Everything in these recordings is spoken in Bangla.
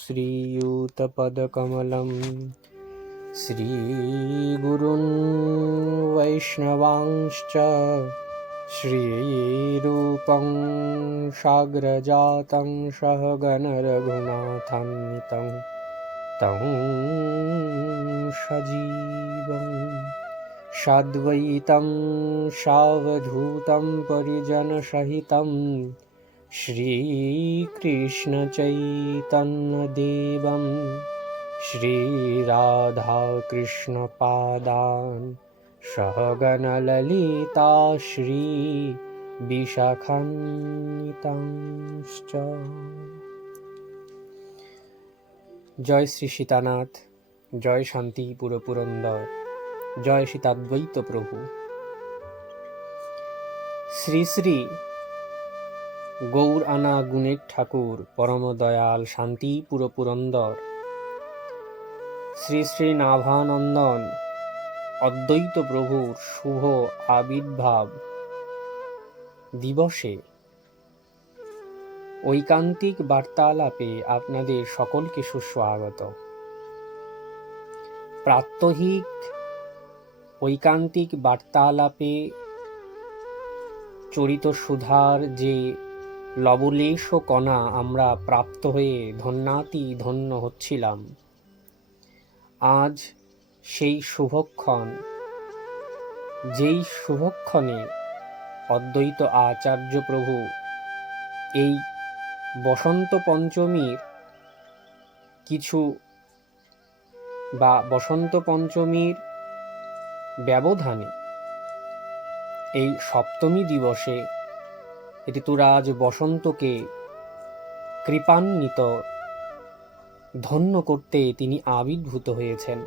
श्रीयूतपदकमलं श्रीगुरुन् वैष्णवांश्च श्रीरूपं साग्रजातं सहगणरघुनाथान्वितं तं सजीवम् साद्वैतं सावधूतं परिजनसहितं श्रीकृष्णचैतन्यदेवं श्रीराधाकृष्णपादान् सहगणललिता श्रीविशाखान्वितांश्च জয় শ্রী সীতানাথ জয় শান্তি পুরপুরন্দর জয় সীতাদ্বৈত প্রভু শ্রী শ্রী গৌর আনা গুণের ঠাকুর পরম দয়াল শান্তি পুরপুরন্দর। শ্রী শ্রী নাভানন্দন, অদ্বৈত প্রভুর শুভ আবির্ভাব। দিবসে ঐকান্তিক বার্তালাপে আপনাদের সকলকে সুস্বাগত। প্রাত্যহিক ঐকান্তিক বার্তালাপে চরিত সুধার যে লবলেশ কণা, আমরা প্রাপ্ত হয়ে ধন্যাতি ধন্য হচ্ছিলাম। আজ সেই শুভক্ষণ, যেই শুভক্ষণে অদ্বৈত আচার্য প্রভু এই বসন্ত পঞ্চমীর কিছু বা বসন্ত পঞ্চমীর ব্যবধানে, এই সপ্তমী দিবসে ঋতুরাজ বসন্তকে কৃপান্বিত, ধন্য করতে তিনি আবির্ভূত হয়েছেন।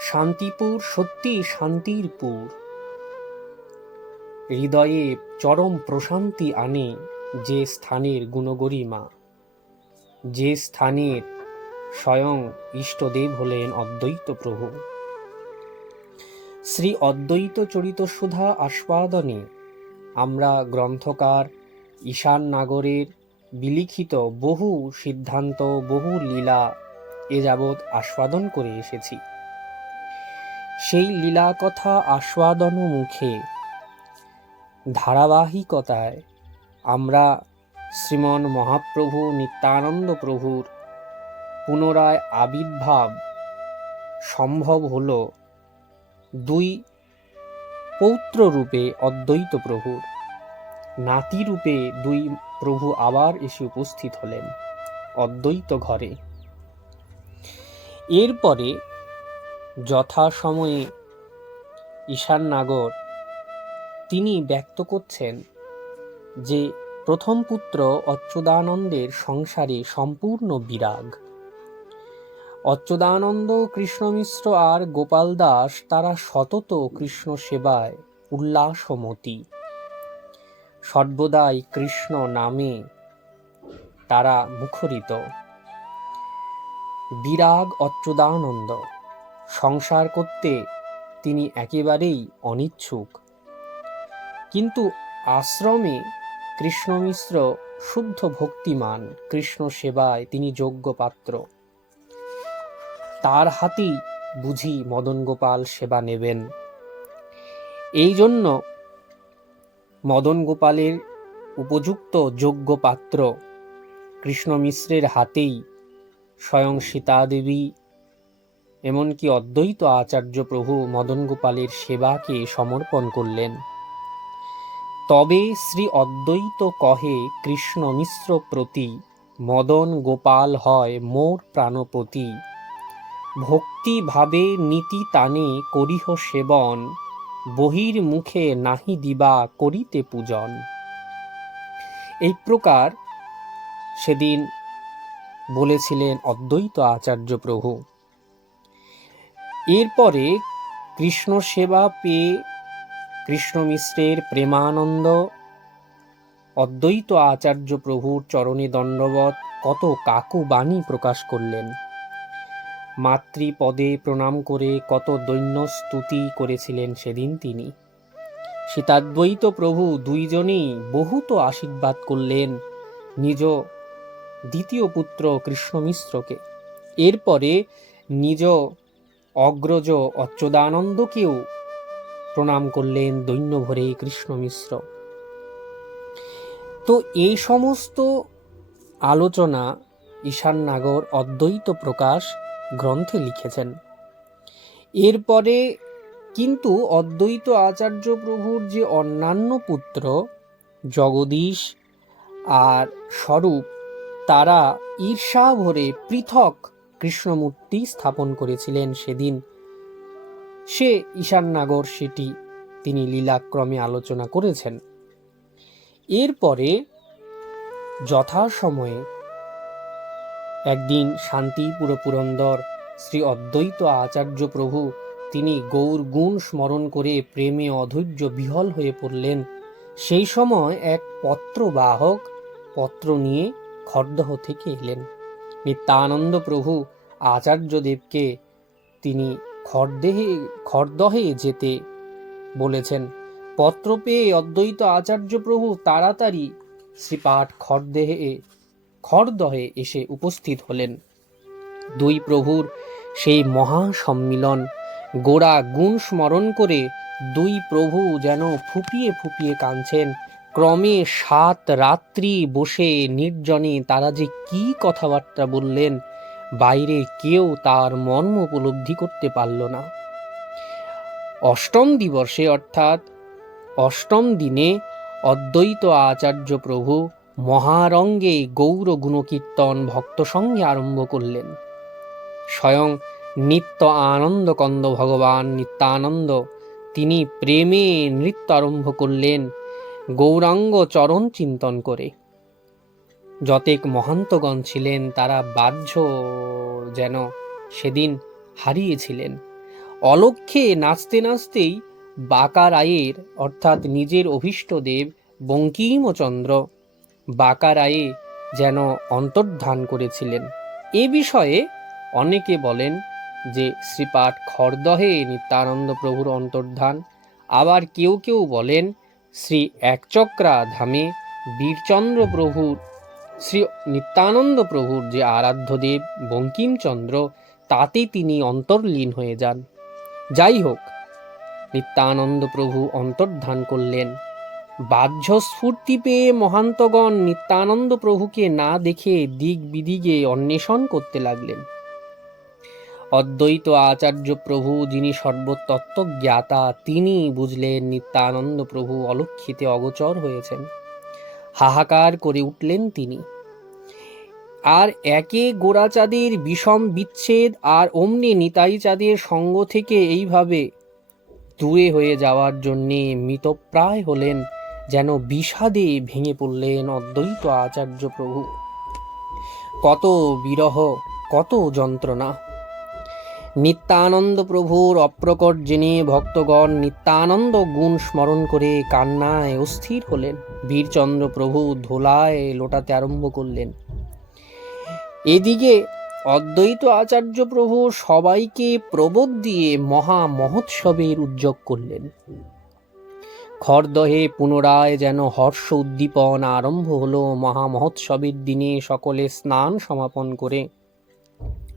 শান্তিপুর সত্যি শান্তির পুর হৃদয়ে চরম প্রশান্তি আনে যে স্থানের গুণগরিমা। যে স্থানের স্বয়ং ইষ্টদেব হলেন অদ্বৈত প্রভু। শ্রী অদ্বৈত চরিত সুধা আস্বাদনে আমরা গ্রন্থকার, ঈশান নাগরের বিলিখিত বহু সিদ্ধান্ত, বহু লীলা এ যাবৎ আস্বাদন করে এসেছি। সেই লীলা কথা আস্বাদন মুখে, ধারাবাহিকতায় আমরা শ্রীমন মহাপ্রভু নিত্যানন্দ প্রভুর পুনরায় আবির্ভাব সম্ভব হল দুই পৌত্র রূপে অদ্বৈত প্রভুর। নাতি রূপে দুই প্রভু আবার এসে উপস্থিত হলেন অদ্বৈত ঘরে। এরপরে যথাসময়ে ঈশান নাগর তিনি ব্যক্ত করছেন যে প্রথম পুত্র অচ্যুদানন্দের সংসারে সম্পূর্ণ বিরাগ। অচ্যুদানন্দ কৃষ্ণ মিশ্র আর গোপাল দাস তারা সতত কৃষ্ণ সেবায় উল্লাসমতি। সর্বদাই কৃষ্ণ নামে তারা মুখরিত। বিরাগ অচ্যুদানন্দ সংসার করতে তিনি একেবারেই অনিচ্ছুক। কিন্তু আশ্রমে কৃষ্ণ মিশ্র শুদ্ধ ভক্তিমান, কৃষ্ণ সেবায় তিনি যোগ্য পাত্র তার হাতেই বুঝি মদন গোপাল সেবা নেবেন। এই জন্য মদন গোপালের উপযুক্ত যোগ্য পাত্র কৃষ্ণ মিশ্রের হাতেই স্বয়ং সীতাদেবী, এমনকি অদ্বৈত আচার্য প্রভু মদন গোপালের সেবাকে সমর্পণ করলেন। তবে শ্রী অদ্বৈত কহে, কৃষ্ণ মিশ্র প্রতি মদন গোপাল হয় মোর প্রাণপতি। ভক্তি ভাবে নীতি তানে করিহ সেবন, বহির মুখে নাহি দিবা করিতে পূজন। এই প্রকার সেদিন বলেছিলেন অদ্বৈত আচার্য প্রভু। এরপরে কৃষ্ণ সেবা পেয়ে কৃষ্ণ মিশ্রের প্রেমানন্দ, অদ্বৈত আচার্য প্রভুর চরণে দণ্ডবত কত কাকু বাণী প্রকাশ করলেন। মাতৃপদে প্রণাম করে কত দৈন্য স্তুতি করেছিলেন সেদিন তিনি। সীতাদ্বৈত প্রভু দুইজনেই বহুত আশীর্বাদ করলেন নিজ দ্বিতীয় পুত্র কৃষ্ণ মিশ্রকে এরপরে নিজ অগ্রজ অচ্যুদানন্দকেও প্রণাম করলেন দৈন্য ভরে কৃষ্ণ মিশ্র তো এই সমস্ত আলোচনা ঈশান নাগর অদ্বৈত প্রকাশ গ্রন্থে লিখেছেন। এরপরে কিন্তু অদ্বৈত আচার্য প্রভুর যে অন্যান্য পুত্র জগদীশ আর স্বরূপ, তারা ঈর্ষা ভরে পৃথক কৃষ্ণমূর্তি স্থাপন করেছিলেন সেদিন। সে ঈশান নাগর সেটি তিনি লীলাক্রমে আলোচনা করেছেন। এরপরে যথাসময়ে একদিন শান্তিপুর পুরন্দর শ্রী অদ্বৈত আচার্য প্রভু তিনি গৌর গুণ স্মরণ করে প্রেমে অধৈর্য বিহল হয়ে পড়লেন। সেই সময় এক পত্রবাহক পত্র নিয়ে খড়দহ থেকে এলেন। নিত্যানন্দ প্রভু আচার্যদেবকে তিনি খড়দেহে, খড়দহে যেতে বলেছেন, পত্র পেয়ে অদ্বৈত আচার্য প্রভু তাড়াতাড়ি শ্রীপাঠ খড়দেহে খড়দহে এসে উপস্থিত হলেন। দুই প্রভুর সেই মহা সম্মিলন গোড়া গুণ স্মরণ করে দুই প্রভু যেন ফুপিয়ে ফুপিয়ে কাঁদছেন। ক্রমে সাত রাত্রি বসে নির্জনে তারা যে কি কথাবার্তা বললেন, বাইরে কেউ তার মর্ম উপলব্ধি করতে পারল না। অষ্টম দিবসে অর্থাৎ অষ্টম দিনে অদ্বৈত আচার্য প্রভু মহারঙ্গে গৌর গুণকীর্তন ভক্ত সঙ্গে আরম্ভ করলেন। স্বয়ং নিত্য আনন্দ কন্দ ভগবান নিত্যানন্দ, তিনি প্রেমে নৃত্য আরম্ভ করলেন গৌরাঙ্গ চরণ চিন্তন করে। যতেক মহান্তগণ ছিলেন, তারা বাহ্য যেন সেদিন হারিয়েছিলেন। অলক্ষে নাচতে নাচতেই বাঁকা রায়ের, অর্থাৎ নিজের অভীষ্টদেব বঙ্কিমচন্দ্র বাঁকা রায়ে যেন অন্তর্ধান করেছিলেন। এ বিষয়ে অনেকে বলেন যে শ্রীপাঠ খরদহে নিত্যানন্দ প্রভুর অন্তর্ধান। আবার কেউ কেউ বলেন শ্রী একচক্রা ধামে বীরচন্দ্র প্রভুর, শ্রী নিত্যানন্দ প্রভুর যে আরাধ্যদেব বঙ্কিমচন্দ্র তাতে তিনি অন্তর্লীন হয়ে যান। যাই হোক, নিত্যানন্দ প্রভু অন্তর্ধান করলেন। বাহ্য স্ফূর্তি পেয়ে মহান্তগণ নিত্যানন্দ প্রভুকে না দেখে দিক বিদিকে অন্বেষণ করতে লাগলেন। অদ্বৈত আচার্য প্রভু যিনি সর্বতত্ত্ব জ্ঞাতা তিনি বুঝলেন নিত্যানন্দ প্রভু অলক্ষিতে অগোচর হয়েছেন। হাহাকার করে উঠলেন তিনি। আর একে গোড়াচাঁদের বিষম বিচ্ছেদ আর অমনি নিতাই চাঁদের সঙ্গ থেকে এইভাবে দূরে হয়ে যাওয়ার জন্যে মৃতপ্রায় হলেন যেন বিষাদে ভেঙে পড়লেন অদ্বৈত আচার্য প্রভু। কত বিরহ, কত যন্ত্রণা। নিত্যানন্দ প্রভুর অপ্রকট জেনে ভক্তগণ নিত্যানন্দ গুণ স্মরণ করে কান্নায় অস্থির হলেন। বীরচন্দ্র প্রভু ধোলায় লোটাতে আরম্ভ করলেন। এদিকে অদ্বৈত আচার্য প্রভু সবাইকে প্রবোধ দিয়ে মহা মহোৎসবের উদ্যোগ করলেন। খরদহে পুনরায় যেন হর্ষ উদ্দীপন আরম্ভ হলো। মহা মহোৎসবের দিনে সকলে স্নান সমাপন করে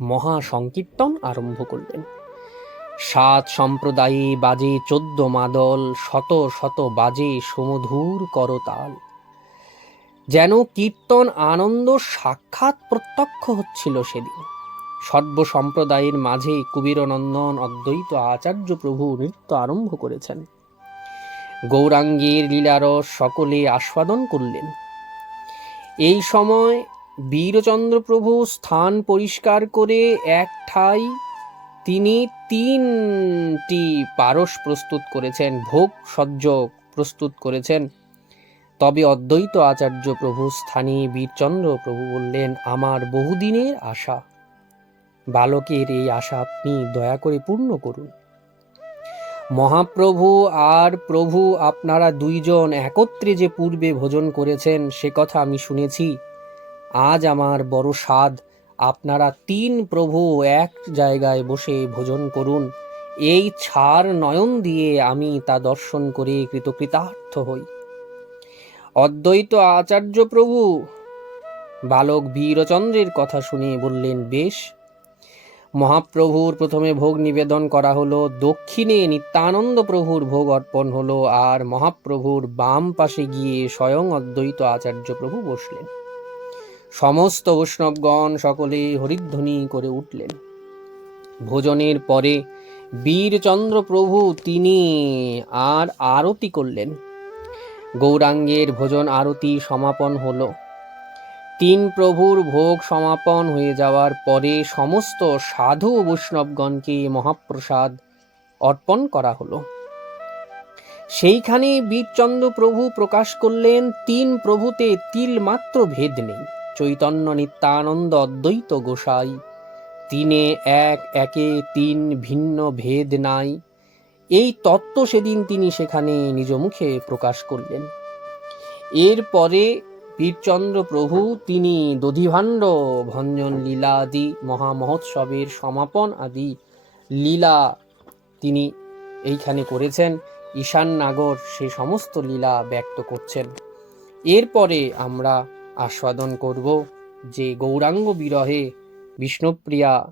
মহা সংকীর্তন আরম্ভ করলেন। সাত সম্প্রদায়ে বাজে চোদ্দ মাদল, শত শত বাজে সমধুর করতাল। যেন কীর্তন আনন্দ সাক্ষাৎ প্রত্যক্ষ হচ্ছিল সেদিন। সর্ব সম্প্রদায়ের মাঝে কুবীরনন্দন অদ্বৈত আচার্য প্রভু নৃত্য আরম্ভ করেছেন। গৌরাঙ্গের লীলারস সকলে আস্বাদন করলেন। এই সময় বীরচন্দ্র প্রভু স্থান পরিষ্কার করে এক ঠাই তিনি তিনটি পারস প্রস্তুত করেছেন, ভোগ সহ্য প্রস্তুত করেছেন। তবে অদ্বৈত আচার্য প্রভু স্থানে বীরচন্দ্র প্রভু বললেন, আমার বহুদিনের আশা। বালকের এই আশা আপনি দয়া করে পূর্ণ করুন। মহাপ্রভু আর প্রভু আপনারা দুইজন একত্রে যে পূর্বে ভোজন করেছেন, সে কথা আমি শুনেছি। আজ আমার বড় স্বাদ, আপনারা তিন প্রভু এক জায়গায় বসে ভোজন করুন। এই ছাড় নয়ন দিয়ে আমি তা দর্শন করে কৃতকৃতার্থ হই। অদ্বৈত আচার্য প্রভু, বালক বীরচন্দ্রের কথা শুনে বললেন, বেশ মহাপ্রভুর প্রথমে ভোগ নিবেদন করা হলো, দক্ষিণে নিত্যানন্দ প্রভুর ভোগ অর্পণ হলো, আর মহাপ্রভুর বাম পাশে গিয়ে স্বয়ং অদ্বৈত আচার্য প্রভু বসলেন। সমস্ত বৈষ্ণবগণ সকলে হরিধ্বনি করে উঠলেন। ভোজনের পরে বীরচন্দ্র প্রভু তিনি আর আরতি করলেন। গৌরাঙ্গের ভোজন আরতি সমাপন হলো। তিন প্রভুর ভোগ সমাপন হয়ে যাওয়ার পরে সমস্ত সাধু বৈষ্ণবগণকে মহাপ্রসাদ অর্পণ করা হলো। সেইখানে বীরচন্দ্র প্রভু প্রকাশ করলেন, তিন প্রভুতে তিল মাত্র ভেদ নেই, চৈতন্য নিত্যানন্দ অদ্বৈত গোসাই। তিনে এক, একে তিন ভিন্ন ভেদ নাই। এই তত্ত্ব সেদিন তিনি সেখানে নিজ মুখে প্রকাশ করলেন। এরপরে বীরচন্দ্র প্রভু, তিনি দধিভাণ্ড, ভঞ্জন লীলা আদি মহামহোৎসবের সমাপন আদি লীলা তিনি এইখানে করেছেন। ঈশান নাগর সে সমস্ত লীলা ব্যক্ত করছেন। এরপরে আমরা আস্বাদন করব যে গৌরাঙ্গ বিরহে বিষ্ণুপ্রিয়া